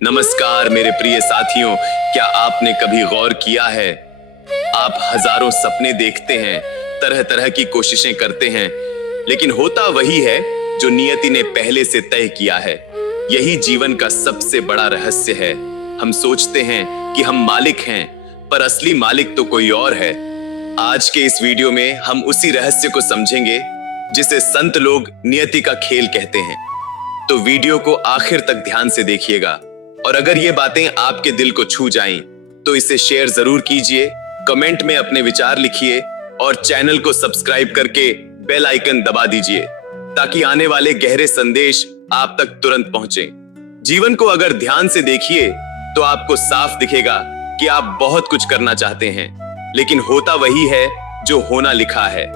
नमस्कार मेरे प्रिय साथियों, क्या आपने कभी गौर किया है? आप हजारों सपने देखते हैं, तरह तरह की कोशिशें करते हैं, लेकिन होता वही है जो नियति ने पहले से तय किया है। यही जीवन का सबसे बड़ा रहस्य है। हम सोचते हैं कि हम मालिक हैं, पर असली मालिक तो कोई और है। आज के इस वीडियो में हम उसी रहस्य को समझेंगे जिसे संत लोग नियति का खेल कहते हैं। तो वीडियो को आखिर तक ध्यान से देखिएगा, और अगर ये बातें आपके दिल को छू जाएं, तो इसे शेयर जरूर कीजिए, कमेंट में अपने विचार लिखिए और चैनल को सब्सक्राइब करके बेल आइकन दबा दीजिए ताकि आने वाले गहरे संदेश आप तक तुरंत पहुंचे। जीवन को अगर ध्यान से देखिए तो आपको साफ दिखेगा कि आप बहुत कुछ करना चाहते हैं, लेकिन होता वही है जो होना लिखा है।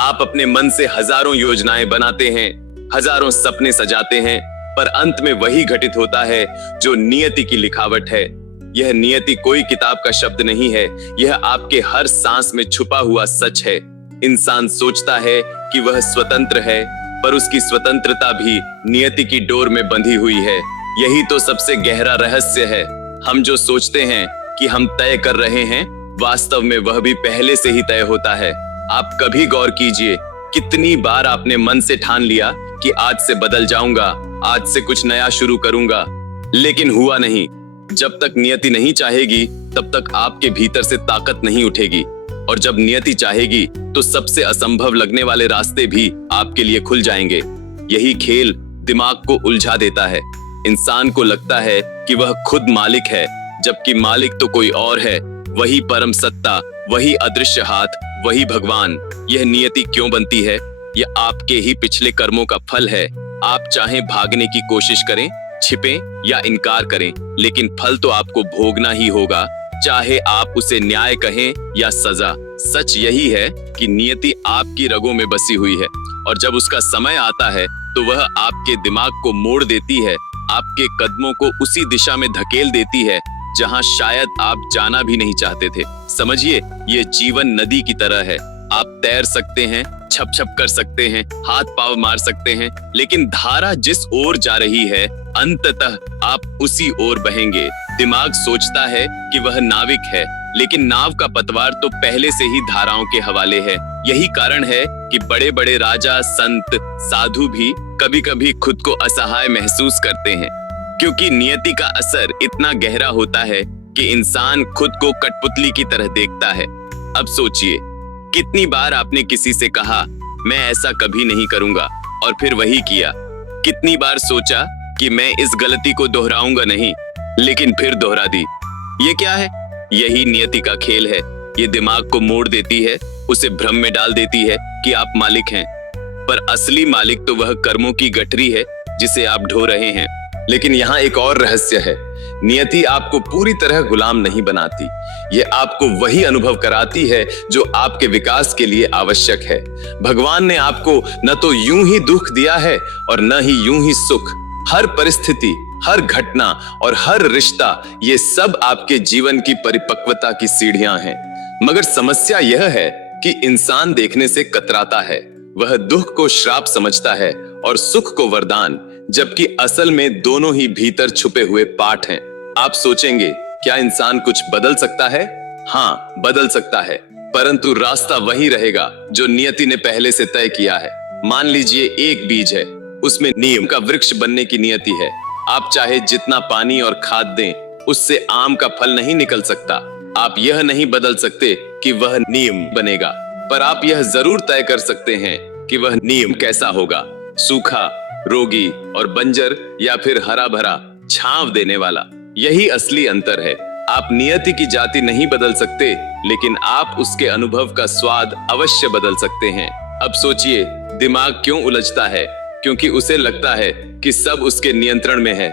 आप अपने मन से हजारों योजनाएं बनाते हैं, हजारों सपने सजाते हैं, पर अंत में वही घटित होता है जो नियति की लिखावट है। यह नियति कोई किताब का शब्द नहीं है, यह आपके हर सांस में छुपा हुआ सच है। इंसान सोचता है कि वह स्वतंत्र है, पर उसकी स्वतंत्रता भी नियति की डोर में बंधी हुई है। यही तो सबसे गहरा रहस्य है। हम जो सोचते हैं कि हम तय कर रहे हैं, वास्तव में वह भी पहले से ही तय होता है। आप कभी गौर कीजिए, कितनी बार आपने मन से ठान लिया कि आज से बदल जाऊंगा, आज से कुछ नया शुरू करूंगा, लेकिन हुआ नहीं। जब तक नियति नहीं चाहेगी, तब तक आपके भीतर से ताकत नहीं उठेगी, और जब नियति चाहेगी तो सबसे असंभव लगने वाले रास्ते भी आपके लिए खुल जाएंगे। यही खेल दिमाग को उलझा देता है। इंसान को लगता है कि वह खुद मालिक है, जबकि मालिक तो कोई और है। वही परम सत्ता, वही अदृश्य हाथ, वही भगवान। यह नियति क्यों बनती है? यह आपके ही पिछले कर्मों का फल है। आप चाहे भागने की कोशिश करें, छिपें या इनकार करें, लेकिन फल तो आपको भोगना ही होगा, चाहे आप उसे न्याय कहें या सजा। सच यही है कि नियति आपकी रगों में बसी हुई है, और जब उसका समय आता है तो वह आपके दिमाग को मोड़ देती है, आपके कदमों को उसी दिशा में धकेल देती है जहां शायद आप जाना भी नहीं चाहते थे। समझिए, ये जीवन नदी की तरह है। आप तैर सकते हैं, छप छप कर सकते हैं, हाथ पांव मार सकते हैं, लेकिन धारा जिस ओर जा रही है, अंततः आप उसी ओर बहेंगे। दिमाग सोचता है कि वह नाविक है, लेकिन नाव का पतवार तो पहले से ही धाराओं के हवाले है। यही कारण है कि बड़े बड़े राजा, संत, साधु भी कभी कभी खुद को असहाय महसूस करते हैं, क्योंकि नियति का असर इतना गहरा होता है कि इंसान खुद को कठपुतली की तरह देखता है। अब सोचिए, कितनी बार आपने किसी से कहा मैं ऐसा कभी नहीं करूंगा, और फिर वही किया। कितनी बार सोचा कि मैं इस गलती को दोहराऊंगा नहीं, लेकिन फिर दोहरा दी। ये क्या है? यही नियति का खेल है। ये दिमाग को मोड़ देती है, उसे भ्रम में डाल देती है कि आप मालिक हैं, पर असली मालिक तो वह कर्मों की गठरी है जिसे आप ढो रहे हैं। लेकिन यहाँ एक और रहस्य है। नियति आपको पूरी तरह गुलाम नहीं बनाती। यह आपको वही अनुभव कराती है जो आपके विकास के लिए आवश्यक है। भगवान ने आपको न तो यूं ही दुख दिया है और न ही यूं ही सुख। हर परिस्थिति, हर घटना और हर रिश्ता, ये सब आपके जीवन की परिपक्वता की सीढ़ियां हैं। मगर समस्या यह है कि इंसान देखने से कतराता है। वह दुख को श्राप समझता है और सुख को वरदान, जबकि असल में दोनों ही भीतर छुपे हुए पाठ हैं। आप सोचेंगे, क्या इंसान कुछ बदल सकता है? हाँ, बदल सकता है, परंतु रास्ता वही रहेगा जो नियति ने पहले से तय किया है। मान लीजिए एक बीज है, उसमें नीम का वृक्ष बनने की नियति है। आप चाहे जितना पानी और खाद दें, उससे आम का फल नहीं निकल सकता। आप यह नहीं बदल सकते कि वह नीम बनेगा, पर आप यह जरूर तय कर सकते हैं कि वह नीम कैसा होगा, सूखा, रोगी और बंजर, या फिर हरा भरा, छांव देने वाला। यही असली अंतर है। आप नियति की जाति नहीं बदल सकते, लेकिन आप उसके अनुभव का स्वाद अवश्य बदल सकते हैं। अब सोचिए, दिमाग क्यों उलझता है? क्योंकि उसे लगता है कि सब उसके नियंत्रण में है,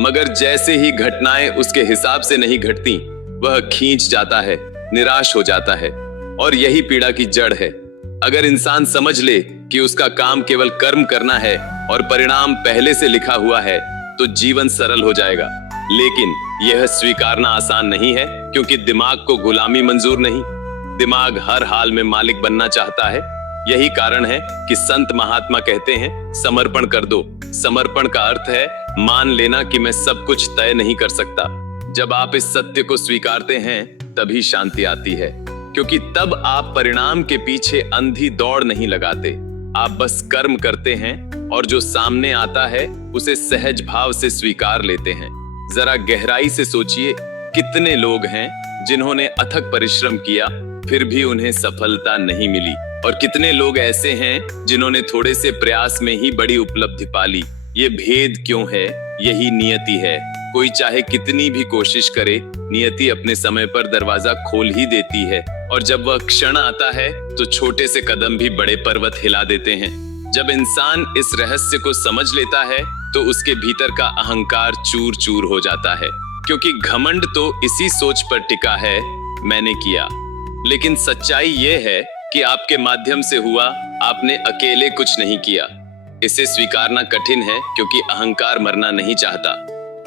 मगर जैसे ही घटनाएं उसके हिसाब से नहीं घटती, वह खींच जाता है, निराश हो जाता है, और यही पीड़ा की जड़ है। अगर इंसान समझ ले कि उसका काम केवल कर्म करना है और परिणाम पहले से लिखा हुआ है, तो जीवन सरल हो जाएगा। लेकिन यह स्वीकारना आसान नहीं है, क्योंकि दिमाग को गुलामी मंजूर नहीं। दिमाग हर हाल में मालिक बनना चाहता है। यही कारण है कि संत महात्मा कहते हैं, समर्पण कर दो, समर्पण का अर्थ है मान लेना कि मैं सब कुछ तय नहीं कर सकता। जब आप इस सत्य को स्वीकारते हैं तभी शांति आती है, क्योंकि तब आप परिणाम के पीछे अंधी दौड़ नहीं लगाते। आप बस कर्म करते हैं और जो सामने आता है उसे सहज भाव से स्वीकार लेते हैं। जरा गहराई से सोचिए, कितने लोग हैं जिन्होंने अथक परिश्रम किया फिर भी उन्हें सफलता नहीं मिली, और कितने लोग ऐसे हैं जिन्होंने थोड़े से प्रयास में ही बड़ी उपलब्धि पा ली। ये भेद क्यों है? यही नियति है। कोई चाहे कितनी भी कोशिश करे, नियति अपने समय पर दरवाजा खोल ही देती है, और जब वह क्षण आता है तो छोटे से कदम भी बड़े पर्वत हिला देते हैं। जब इंसान इस रहस्य को समझ लेता है तो उसके भीतर का अहंकार चूर चूर हो जाता है, क्योंकि घमंड तो इसी सोच पर टिका है, मैंने किया। लेकिन सच्चाई ये है कि आपके माध्यम से हुआ, आपने अकेले कुछ नहीं किया। इसे स्वीकारना कठिन है क्योंकि अहंकार मरना नहीं चाहता,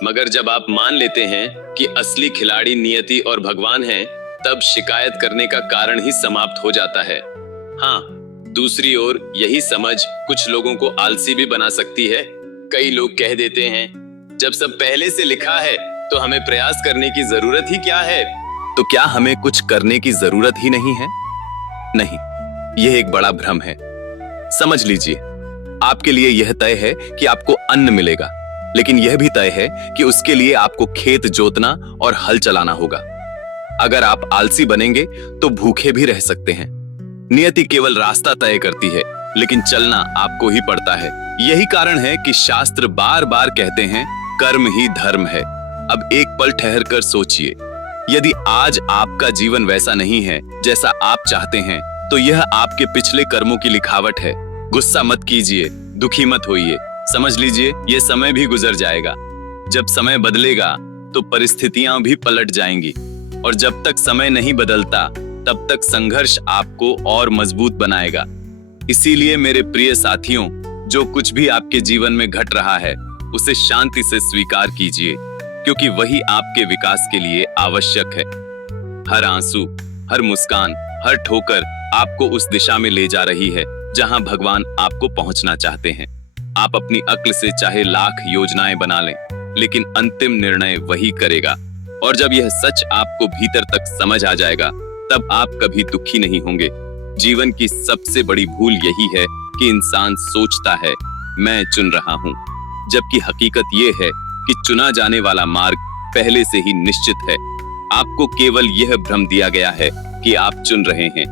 मगर जब आप मान लेते हैं कि असली खिलाड़ी नियति और भगवान हैं, तब शिकायत करने का कारण ही समाप्त हो जाता है। हाँ, दूसरी ओर यही समझ कुछ लोगों को आलसी भी बना सकती है। कई लोग कह देते हैं, जब सब पहले से लिखा है तो हमें प्रयास करने की जरूरत ही क्या है? तो क्या हमें कुछ करने की जरूरत ही नहीं है? नहीं, यह एक बड़ा भ्रम है। समझ लीजिए, आपके लिए यह तय है कि आपको अन्न मिलेगा, लेकिन यह भी तय है कि उसके लिए आपको खेत जोतना और हल चलाना होगा। अगर आप आलसी बनेंगे तो भूखे भी रह सकते हैं। नियति केवल रास्ता तय करती है, लेकिन चलना आपको ही पड़ता है। यही कारण है कि शास्त्र बार बार कहते हैं, कर्म ही धर्म है। अब एक पल ठहर कर सोचिए, यदि आज आपका जीवन वैसा नहीं है जैसा आप चाहते हैं, तो यह आपके पिछले कर्मों की लिखावट है। गुस्सा मत कीजिए, दुखी मत होइए। समझ लीजिए, यह समय भी गुजर जाएगा। जब समय बदलेगा तो परिस्थितियां भी पलट जाएंगी, और जब तक समय नहीं बदलता तब तक संघर्ष आपको और मजबूत बनाएगा। इसीलिए मेरे प्रिय साथियों, जो कुछ भी आपके जीवन में घट रहा है उसे शांति से स्वीकार कीजिए, क्योंकि वही आपके विकास के लिए आवश्यक है। हर आंसू, हर मुस्कान, हर ठोकर आपको उस दिशा में ले जा रही है जहां भगवान आपको पहुंचना चाहते हैं। आप अपनी अक्ल से चाहे लाख योजनाएं बना लें, लेकिन अंतिम निर्णय वही करेगा। और जब यह सच आपको भीतर तक समझ आ जाएगा, तब आप कभी दुखी नहीं होंगे। जीवन की सबसे बड़ी भूल यही है कि इंसान सोचता है, मैं चुन रहा हूं, जबकि हकीकत यह है कि चुना जाने वाला मार्ग पहले से ही निश्चित है। आपको केवल यह भ्रम दिया गया है कि आप चुन रहे हैं।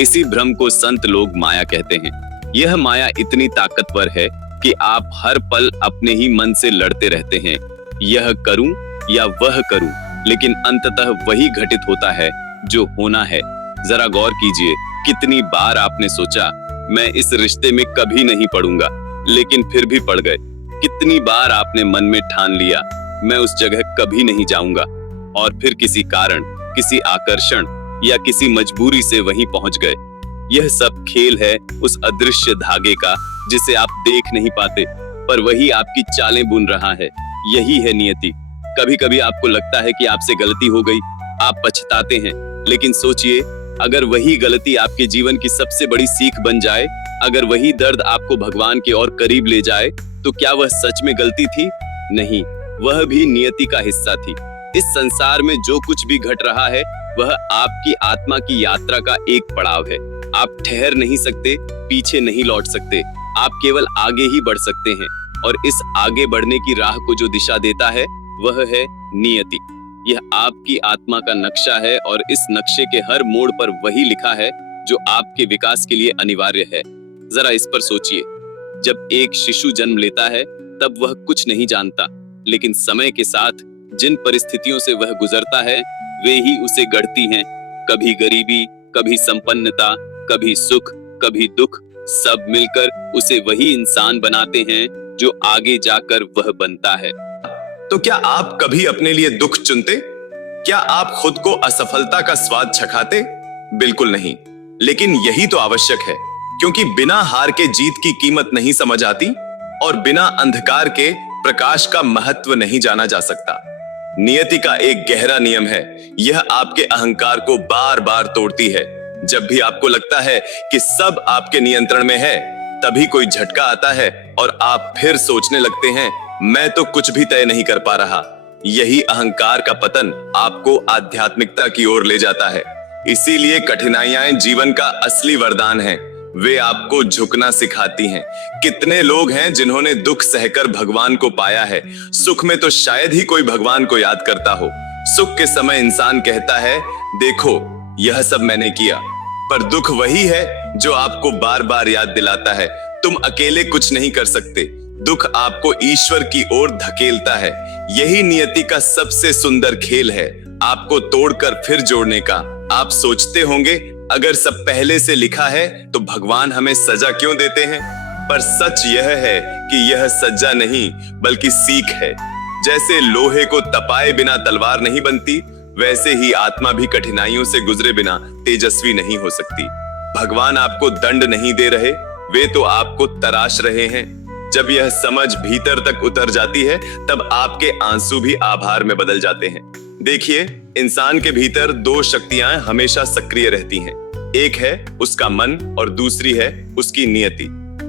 इसी भ्रम को संत लोग माया कहते हैं। यह माया इतनी ताकतवर है कि आप हर पल अपने ही मन से लड़ते रहते हैं, यह करूं या वह करूं, लेकिन अंततः वही घटित होता है जो होना है। जरा गौर कीजिए, कितनी बार आपने सोचा, मैं इस रिश्ते में कभी नहीं पड़ूंगा, लेकिन फिर भी पड़ गए। कितनी बार आपने मन में ठान लिया, मैं उस जगह कभी नहीं जाऊंगा, और फिर किसी कारण, किसी आकर्षण या किसी मजबूरी से वहीं पहुंच गए। यह सब खेल है उस अदृश्य धागे का जिसे आप देख नहीं पाते, पर वही आपकी चालें बुन रहा है। यही है नियति। कभी कभी आपको लगता है कि आपसे गलती हो गई, आप पछताते हैं, लेकिन सोचिए, अगर वही गलती आपके जीवन की सबसे बड़ी सीख बन जाए, अगर वही दर्द आपको भगवान के और करीब ले जाए, तो क्या वह सच में गलती थी? नहीं, वह भी नियति का हिस्सा थी। इस संसार में जो कुछ भी घट रहा है वह आपकी आत्मा की यात्रा का एक पड़ाव है। आप ठहर नहीं सकते, पीछे नहीं लौट सकते, आप केवल आगे ही बढ़ सकते हैं, और इस आगे बढ़ने की राह को जो दिशा देता है वह है नियति। यह आपकी आत्मा का नक्शा है, और इस नक्शे के हर मोड़ पर वही लिखा है जो आपके विकास के लिए अनिवार्य है। जरा इस पर सोचिए, जब एक शिशु जन्म लेता है तब वह कुछ नहीं जानता, लेकिन समय के साथ जिन परिस्थितियों से वह गुजरता है वे ही उसे गढ़ती हैं। कभी गरीबी, कभी संपन्नता, कभी सुख, कभी दुख, सब मिलकर उसे वही इंसान बनाते हैं जो आगे जाकर वह बनता है। तो क्या आप कभी अपने लिए दुख चुनते? क्या आप खुद को असफलता का स्वाद चखाते? बिल्कुल नहीं। लेकिन यही तो आवश्यक है, क्योंकि बिना हार के जीत की कीमत नहीं समझ आती, और बिना अंधकार के प्रकाश का महत्व नहीं जाना जा सकता। नियति का एक गहरा नियम है, यह आपके अहंकार को बार बार तोड़ती है। जब भी आपको लगता है कि सब आपके नियंत्रण में है, तभी कोई झटका आता है और आप फिर सोचने लगते हैं, मैं तो कुछ भी तय नहीं कर पा रहा। यही अहंकार का पतन आपको आध्यात्मिकता की ओर ले जाता है। इसीलिए कठिनाइयां जीवन का असली वरदान हैं। वे आपको झुकना सिखाती हैं। कितने लोग हैं जिन्होंने दुख सहकर भगवान को पाया है। सुख में तो शायद ही कोई भगवान को याद करता हो। सुख के समय इंसान कहता है, देखो यह सब मैंने किया, पर दुख वही है जो आपको बार बार याद दिलाता है, तुम अकेले कुछ नहीं कर सकते। दुख आपको ईश्वर की ओर धकेलता है। यही नियति का सबसे सुंदर खेल है, आपको तोड़कर फिर जोड़ने का। आप सोचते होंगे, अगर सब पहले से लिखा है तो भगवान हमें सजा क्यों देते हैं? पर सच यह है कि यह सजा नहीं बल्कि सीख है। जैसे लोहे को तपाए बिना तलवार नहीं बनती, वैसे ही आत्मा भी कठिनाइयों से गुजरे बिना तेजस्वी नहीं हो सकती। भगवान आपको दंड नहीं दे रहे, वे तो आपको तराश रहे हैं। जब यह समझ भीतर तक उतर जाती है, तब आपके आंसू भी आभार में बदल जाते हैं। देखिए, इंसान के भीतर दो शक्तियां हमेशा सक्रिय रहती हैं। एक है उसका मन और दूसरी है उसकी नियति।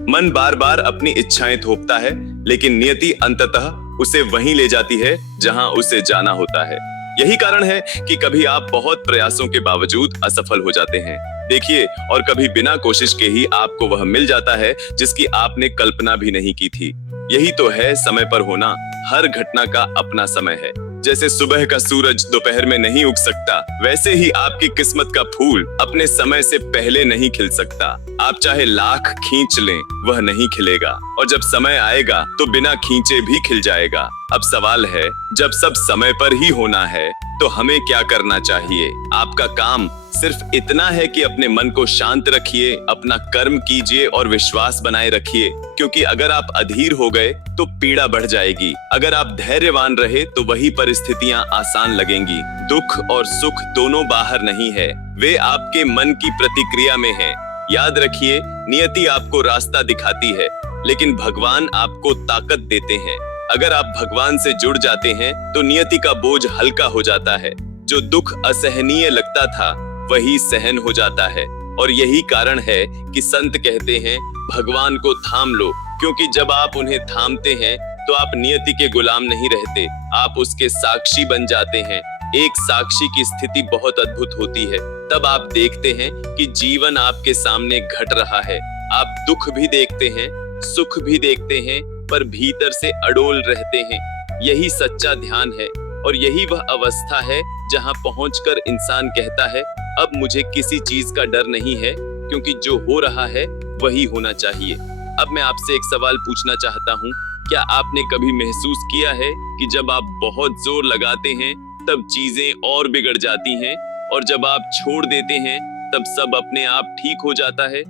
मन बार बार अपनी इच्छाएं थोपता है, लेकिन नियति अंततः उसे वहीं ले जाती है जहां उसे जाना होता है। यही कारण है कि कभी आप बहुत प्रयासों के बावजूद असफल हो जाते हैं। देखिए, और कभी बिना कोशिश के ही आपको वह मिल जाता है जिसकी आपने कल्पना भी नहीं की थी। यही तो है समय पर होना। हर घटना का अपना समय है। जैसे सुबह का सूरज दोपहर में नहीं उग सकता, वैसे ही आपकी किस्मत का फूल अपने समय से पहले नहीं खिल सकता। आप चाहे लाख खींच लें, वह नहीं खिलेगा, और जब समय आएगा तो बिना खींचे भी खिल जाएगा। अब सवाल है, जब सब समय पर ही होना है तो हमें क्या करना चाहिए? आपका काम सिर्फ इतना है कि अपने मन को शांत रखिए, अपना कर्म कीजिए और विश्वास बनाए रखिए, क्योंकि अगर आप अधीर हो गए तो पीड़ा बढ़ जाएगी। अगर आप धैर्यवान रहे तो वही परिस्थितियां आसान लगेंगी। दुख और सुख दोनों बाहर नहीं है, वे आपके मन की प्रतिक्रिया में है। याद रखिए, नियति आपको रास्ता दिखाती है, लेकिन भगवान आपको ताकत देते हैं। अगर आप भगवान से जुड़ जाते हैं तो नियति का बोझ हल्का हो जाता है। जो दुख असहनीय लगता था वही सहन हो जाता है। और यही कारण है कि संत कहते हैं, भगवान को थाम लो, क्योंकि जब आप उन्हें थामते हैं तो आप नियति के गुलाम नहीं रहते, आप उसके साक्षी बन जाते हैं। एक साक्षी की स्थिति बहुत अद्भुत होती है। तब आप देखते हैं कि जीवन आपके सामने घट रहा है। आप दुख भी देखते हैं, सुख भी देखते हैं, पर भीतर से अडोल रहते हैं। यही सच्चा ध्यान है, और यही वह अवस्था है जहां पहुंचकर इंसान कहता है, अब मुझे किसी चीज का डर नहीं है, क्योंकि जो हो रहा है वही होना चाहिए। अब मैं आपसे एक सवाल पूछना चाहता हूँ, क्या आपने कभी महसूस किया है कि जब आप बहुत जोर लगाते हैं तब चीजें और बिगड़ जाती हैं, और जब आप छोड़ देते हैं तब सब अपने आप ठीक हो जाता है?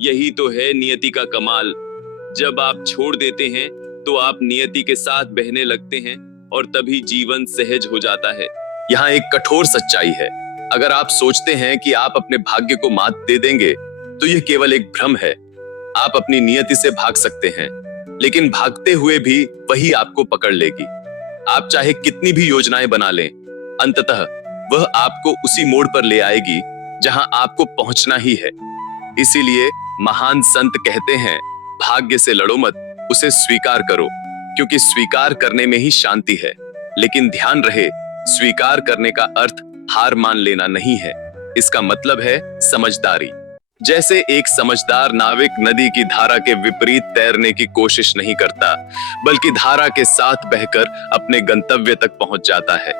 यही तो है नियति का कमाल। जब आप छोड़ देते हैं तो आप नियति के साथ बहने लगते हैं, और तभी जीवन सहज हो जाता है। यहाँ एक कठोर सच्चाई है। अगर आप सोचते हैं कि आप अपने भाग्य को मात दे देंगे, तो यह केवल एक भ्रम है। आप अपनी नियति से भाग सकते हैं, लेकिन भागते हुए भी वही आपको पकड़ लेगी। आप चाहे कितनी भी योजनाएं बना लें, अंततः वह आपको उसी मोड़ पर ले आएगी जहां आपको पहुंचना ही है। इसीलिए महान संत कहते हैं, भाग्य से लड़ो मत, उसे स्वीकार करो, क्योंकि स्वीकार करने में ही शांति है। लेकिन ध्यान रहे, स्वीकार करने का अर्थ हार मान लेना नहीं है। इसका मतलब है समझदारी। जैसे एक समझदार नाविक नदी की धारा के विपरीत तैरने की कोशिश नहीं करता, बल्कि धारा के साथ बहकर अपने गंतव्य तक पहुंच जाता है।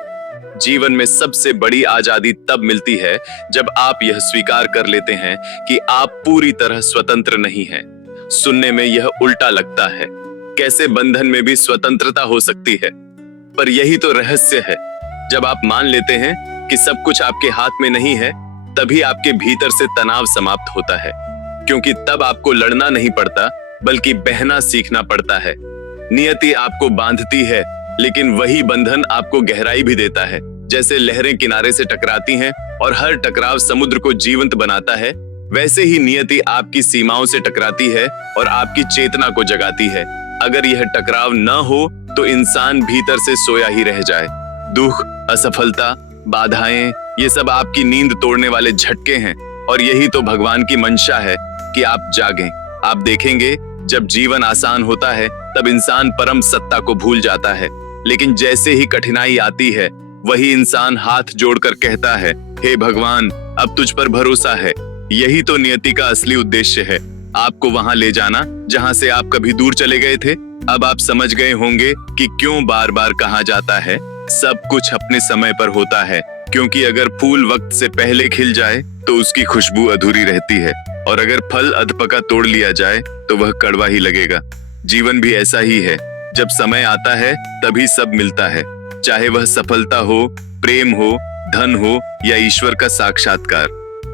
जीवन में सबसे बड़ी आजादी तब मिलती है जब आप यह स्वीकार कर लेते हैं कि आप पूरी तरह स्वतंत्र नहीं हैं। सुनने में यह उल्टा लगता है, कैसे बंधन में भी स्वतंत्रता हो सकती है? पर यही तो रहस्य है। जब आप मान लेते हैं कि सब कुछ आपके हाथ में नहीं है, तभी आपके भीतर से तनाव समाप्त होता है, क्योंकि तब आपको लड़ना नहीं पड़ता, बल्कि बहना सीखना पड़ता है। नियति आपको बांधती है, लेकिन वही बंधन आपको गहराई भी देता है। जैसे लहरें किनारे से टकराती हैं और हर टकराव समुद्र को जीवंत बनाता है, वैसे ही नियति आपकी सीमाओं से टकराती है और आपकी चेतना को जगाती है। अगर यह टकराव न हो तो इंसान भीतर से सोया ही रह जाए। दुख, असफलता, बाधाएं, ये सब आपकी नींद तोड़ने वाले झटके हैं, और यही तो भगवान की मंशा है कि आप जागें। आप देखेंगे जब जीवन आसान होता है तब इंसान परम सत्ता को भूल जाता है, लेकिन जैसे ही कठिनाई आती है वही इंसान हाथ जोड़कर कहता है, हे भगवान, अब तुझ पर भरोसा है। यही तो नियति का असली उद्देश्य है, आपको वहां ले जाना जहां से आप कभी दूर चले गए थे। अब आप समझ गए होंगे कि क्यों बार बार कहा जाता है सब कुछ अपने समय पर होता है, क्योंकि अगर फूल वक्त से पहले खिल जाए तो उसकी खुशबू अधूरी रहती है, और अगर फल अधपका तोड़ लिया जाए तो वह कड़वा ही लगेगा। जीवन भी ऐसा ही है, जब समय आता है तभी सब मिलता है, चाहे वह सफलता हो, प्रेम हो, धन हो या ईश्वर का साक्षात्कार।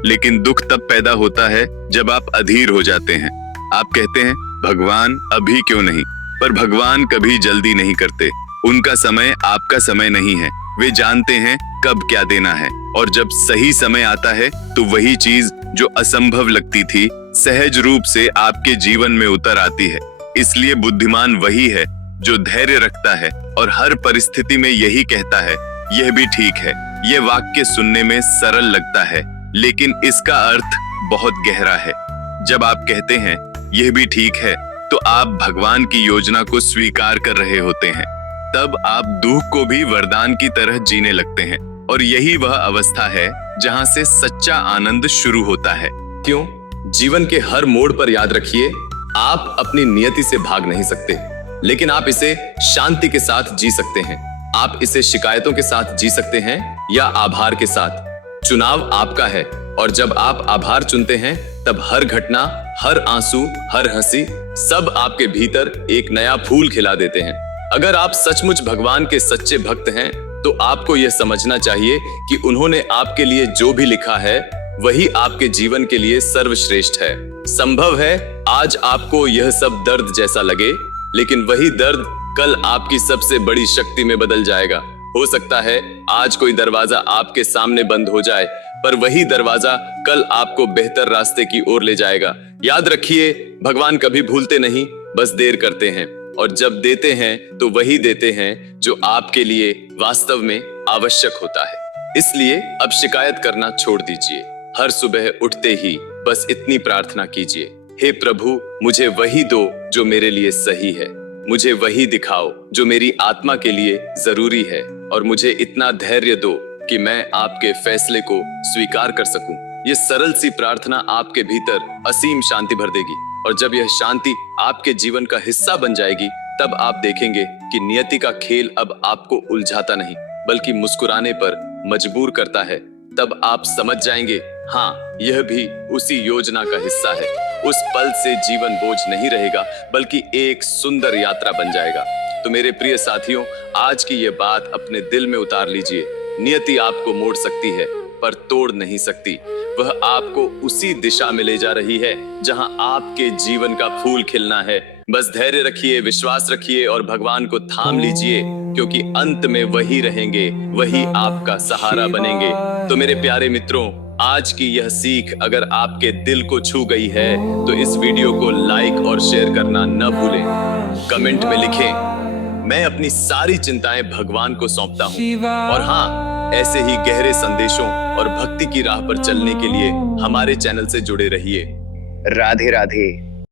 लेकिन दुख तब पैदा होता है जब आप अधीर हो जाते हैं। आप कहते हैं, भगवान अभी क्यों नहीं? पर भगवान कभी जल्दी नहीं करते। उनका समय आपका समय नहीं है। वे जानते हैं कब क्या देना है, और जब सही समय आता है तो वही चीज जो असंभव लगती थी सहज रूप से आपके जीवन में उतर आती है। इसलिए बुद्धिमान वही है जो धैर्य रखता है और हर परिस्थिति में यही कहता है, यह भी ठीक है। यह वाक्य सुनने में सरल लगता है, लेकिन इसका अर्थ बहुत गहरा है। जब आप कहते हैं यह भी ठीक है, तो आप भगवान की योजना को स्वीकार कर रहे होते हैं। तब आप दुख को भी वरदान की तरह जीने लगते हैं, और यही वह अवस्था है जहां से सच्चा आनंद शुरू होता है। क्यों? जीवन के हर मोड़ पर याद रखिए, आप अपनी नियति से भाग नहीं सकते, लेकिन आप इसे शांति के साथ जी सकते हैं। आप इसे शिकायतों के साथ जी सकते हैं या आभार के साथ। चुनाव आपका है, और जब आप आभार चुनते हैं तब हर घटना, हर आंसू, हर हंसी, सब आपके भीतर एक नया फूल खिला देते हैं। अगर आप सचमुच भगवान के सच्चे भक्त हैं तो आपको यह समझना चाहिए कि उन्होंने आपके लिए जो भी लिखा है वही आपके जीवन के लिए सर्वश्रेष्ठ है। संभव है आज आपको यह सब दर्द जैसा लगे, लेकिन वही दर्द कल आपकी सबसे बड़ी शक्ति में बदल जाएगा। हो सकता है आज कोई दरवाजा आपके सामने बंद हो जाए, पर वही दरवाजा कल आपको बेहतर रास्ते की ओर ले जाएगा। याद रखिए, भगवान कभी भूलते नहीं, बस देर करते हैं, और जब देते हैं तो वही देते हैं जो आपके लिए वास्तव में आवश्यक होता है। इसलिए अब शिकायत करना छोड़ दीजिए। हर सुबह उठते ही बस इतनी प्रार्थना कीजिए, हे प्रभु, मुझे वही दो जो मेरे लिए सही है। मुझे वही दिखाओ जो मेरी आत्मा के लिए जरूरी है, और मुझे इतना धैर्य दो कि मैं आपके फैसले को स्वीकार कर सकूं। ये सरल सी प्रार्थना आपके भीतर असीम शांति भर देगी, और जब यह शांति आपके जीवन का हिस्सा बन जाएगी, तब आप देखेंगे कि नियति का खेल अब आपको उलझाता नहीं, बल्कि मुस्कुराने पर मजबूर करता है। तब आप समझ जाएंगे, हाँ, यह भी उसी योजना का हिस्सा है। उस पल से जीवन बोझ नहीं रहेगा, बल्कि एक सुंदर यात्रा बन जाएगा। तो मेरे प्रिय साथियों, आज की यह बात अपने दिल में उतार लीजिए। नियति आपको मोड़ सकती है, पर तोड़ नहीं सकती। वह आपको उसी दिशा में ले जा रही है जहां आपके जीवन का फूल खिलना है। बस धैर्य रखिए, विश्वास रखिए और भगवान को थाम लीजिए, क्योंकि अंत में वही रहेंगे, वही आपका सहारा बनेंगे। तो मेरे प्यारे मित्रों, आज की यह सीख अगर आपके दिल को छू गई है तो इस वीडियो को लाइक और शेयर करना न भूलें। कमेंट में लिखें, मैं अपनी सारी चिंताएं भगवान को सौंपता हूँ। और हाँ, ऐसे ही गहरे संदेशों और भक्ति की राह पर चलने के लिए हमारे चैनल से जुड़े रहिए। राधे राधे।